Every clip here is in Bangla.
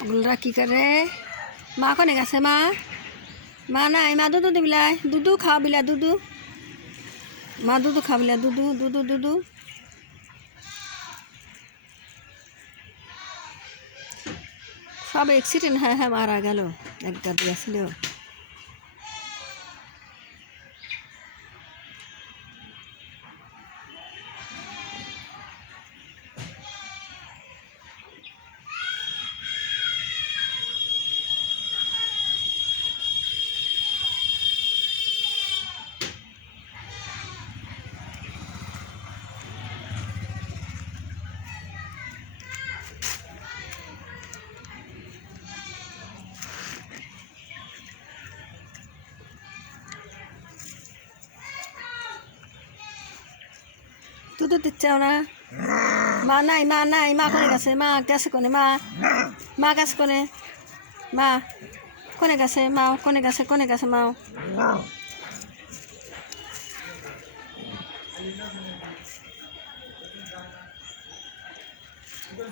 ওগুলা কি করে মা কোনে গেছে মা মা নাই মা দুধু দিবিলাই দুধু খাওয়া বিলা দুধু মা দুধু খাবিলা দুধু দুধু দুধু সব অ্যাক্সিডেন্ট হ্যাঁ হ্যাঁ মারা গেল একটা দিয়েছিল দুধু দিচ্ছেও না মা নাই মা কোনে গেছে কোনে মা গেছে কোনে মা কোনে গেছে মা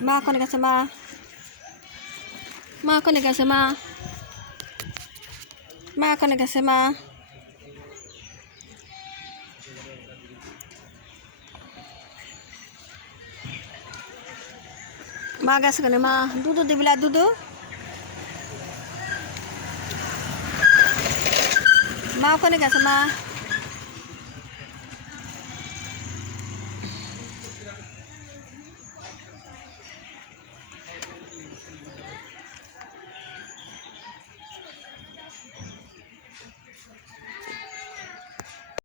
মা কোনে গেছে মা কোনে গেছে মা কোনে গেছে মা গেছে কোনে মা দুধু দিবিলা দুধু মা কোনে গেছে মা